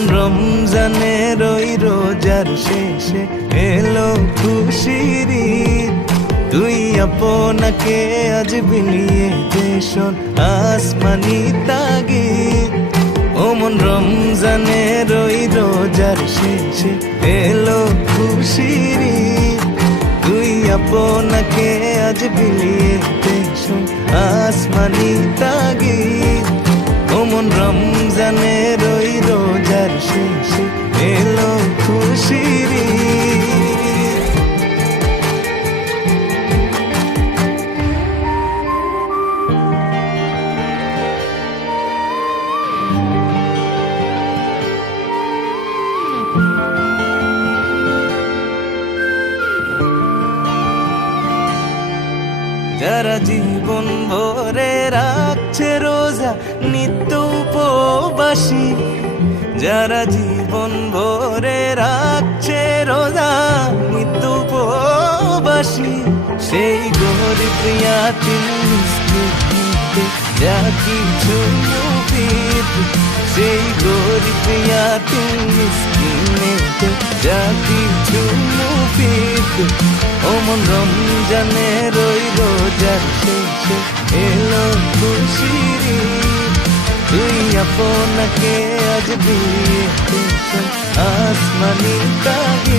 মন রমজানের ওই রোজার শেষে এলো খুশির ঈদ। তুই আপনাকে আজ বিলিয়ে দেশন আসমানি তাগিদ। ও মন রমজানের ওই রোজার শেষে এলো খুশির ঈদ। তুই আপনাকে আজ বিলিয়ে দেশন আসমানি তাগিদ। ও মন রমজানের ওই রোজার শেষে এলো খুশির ঈদ। যারা জীবন ভরে রাখছে রোজা নিত্য উপবাসী, যারা জীবন ভরে রাখছে রোজা নিত্য উপবাসী, সেই গরিব ইয়াতীম মিসকিনকে যা কিছু মুফিদ, সেই গরিব ইয়াতীম মিসকিনকে যা কিছু মুফিদ। ও মন রমজানের ওই রোজার শেষে এলো খুশির ঈদ। তুই আপনাকে আজ দিয়ে দেশন আসমানি তাগিদ।